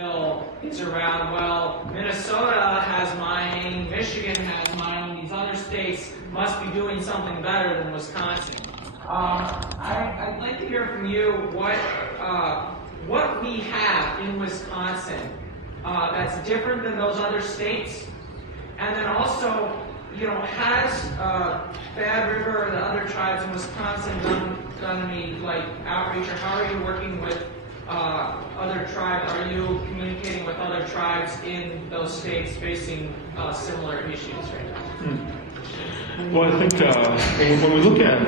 bill is around, well, Minnesota has mining, Michigan has mining, these other states must be doing something better than Wisconsin. I'd like to hear from you what we have in Wisconsin that's different than those other states, and then also, has Bad River or the other tribes in Wisconsin done any outreach, or how are you working with other tribes? Are you communicating with other tribes in those states facing similar issues right now? Well, I think when we look at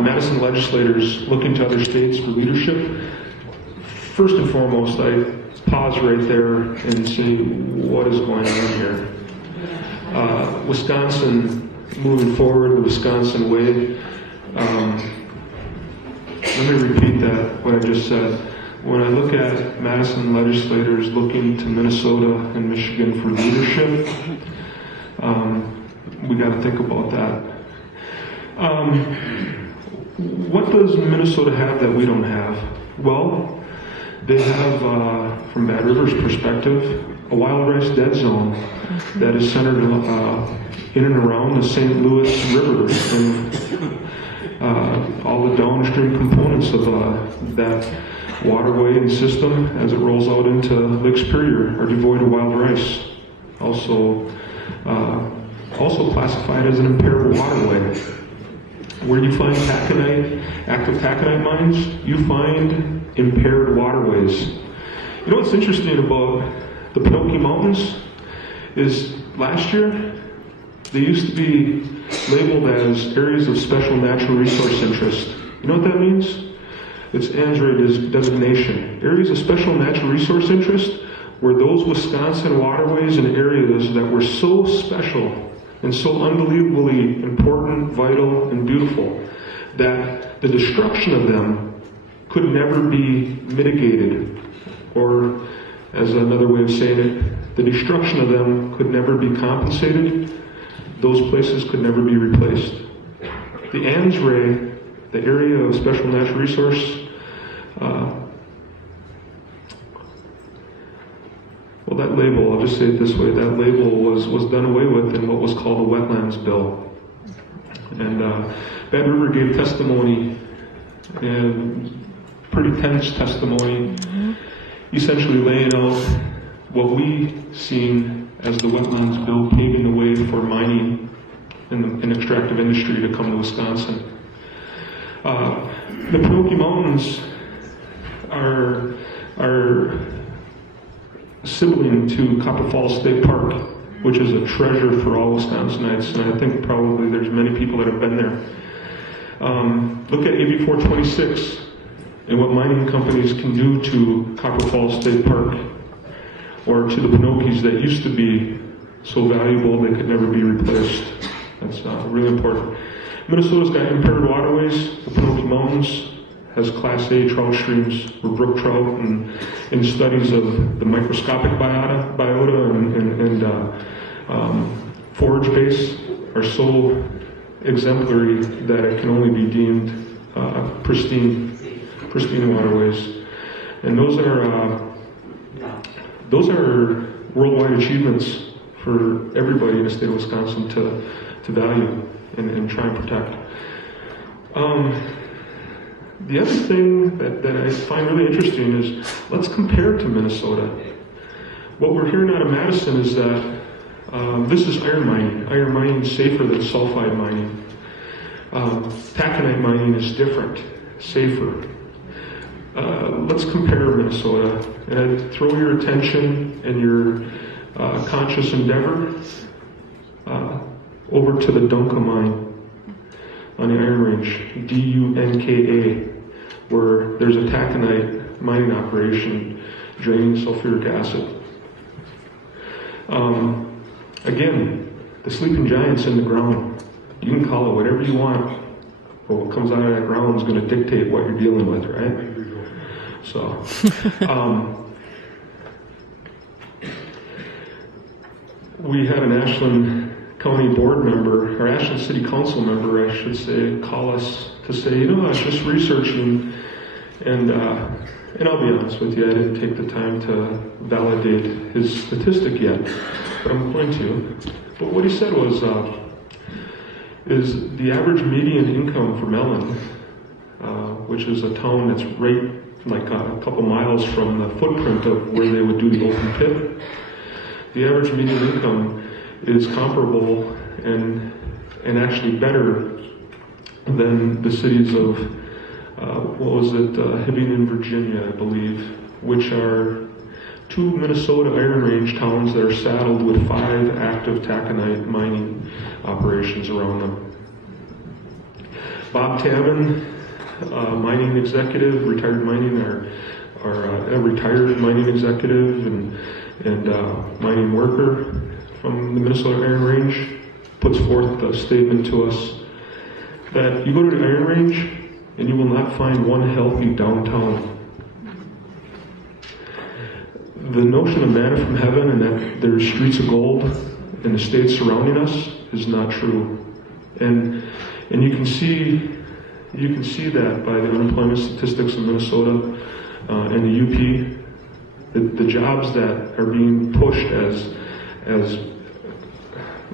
Madison legislators looking to other states for leadership, first and foremost, I pause right there and see what is going on here. Wisconsin, moving forward, the Wisconsin way. Let me repeat that, what I just said. When I look at Madison legislators looking to Minnesota and Michigan for leadership, we got to think about that. What does Minnesota have that we don't have? Well, they have, from Bad River's perspective, a wild rice dead zone that is centered in and around the St. Louis River, and all the downstream components of that waterway and system as it rolls out into Lake Superior are devoid of wild rice. Also classified as an impaired waterway. Where you find taconite, active taconite mines, you find impaired waterways. You know what's interesting about the Penokee Mountains is last year they used to be labeled as areas of special natural resource interest. You know what that means? It's ANSRA designation. Areas of special natural resource interest were those Wisconsin waterways and areas that were so special and so unbelievably important, vital, and beautiful that the destruction of them could never be mitigated, or as another way of saying it, the destruction of them could never be compensated. Those places could never be replaced. The ANSRA, the area of special natural resource, well, that label, I'll just say it this way, that label was done away with in what was called a wetlands bill. And Bad River gave testimony, and pretty tense testimony, essentially laying out what we seen as the wetlands bill paving the way for mining and extractive industry to come to Wisconsin. The Penokee Mountains are sibling to Copper Falls State Park, which is a treasure for all Wisconsinites, and I think probably there's many people that have been there. Look at AB 426 and what mining companies can do to Copper Falls State Park, or to the Penokees that used to be so valuable they could never be replaced. That's really important. Minnesota's got impaired waterways. The Penokee Mountains has Class A trout streams for brook trout, and studies of the microscopic biota and forage base are so exemplary that it can only be deemed pristine waterways. And those are worldwide achievements for everybody in the state of Wisconsin to value and try and protect. The other thing that I find really interesting is, let's compare to Minnesota. What we're hearing out of Madison is that this is iron mining. Iron mining is safer than sulfide mining. Taconite mining is different, safer. Let's compare Minnesota, and I'd throw your attention and your conscious endeavor over to the Dunka mine on the Iron Range, Dunka, where there's a taconite mining operation draining sulfuric acid. Again, the sleeping giant's in the ground. You can call it whatever you want, but what comes out of that ground is going to dictate what you're dealing with, right? So, we had an Ashland County board member, or Ashland City Council member, I should say, call us to say, I was just researching, And I'll be honest with you, I didn't take the time to validate his statistic yet, but I'm going to. But what he said was, is the average median income for Mellon, which is a town that's right like a couple miles from the footprint of where they would do the open pit, the average median income is comparable and actually better than the cities of, Hibbing, Virginia, I believe, which are 2 Minnesota Iron Range towns that are saddled with 5 active taconite mining operations around them. Bob Taman, mining executive, retired mining executive and mining worker from the Minnesota Iron Range, puts forth a statement to us that you go to the Iron Range and you will not find one healthy downtown. The notion of manna from heaven and that there's streets of gold in the states surrounding us is not true. And you can see that by the unemployment statistics in Minnesota and the UP, the jobs that are being pushed as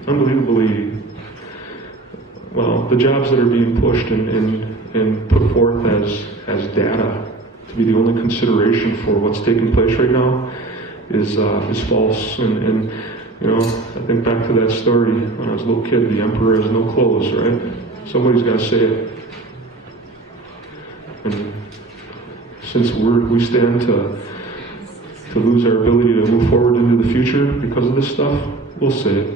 unbelievably, well, the jobs that are being pushed and put forth as data to be the only consideration for what's taking place right now is false. And you know, I think back to that story when I was a little kid, the emperor has no clothes, right? Somebody's got to say it. And since we stand to lose our ability to move forward into the future because of this stuff, we'll say it.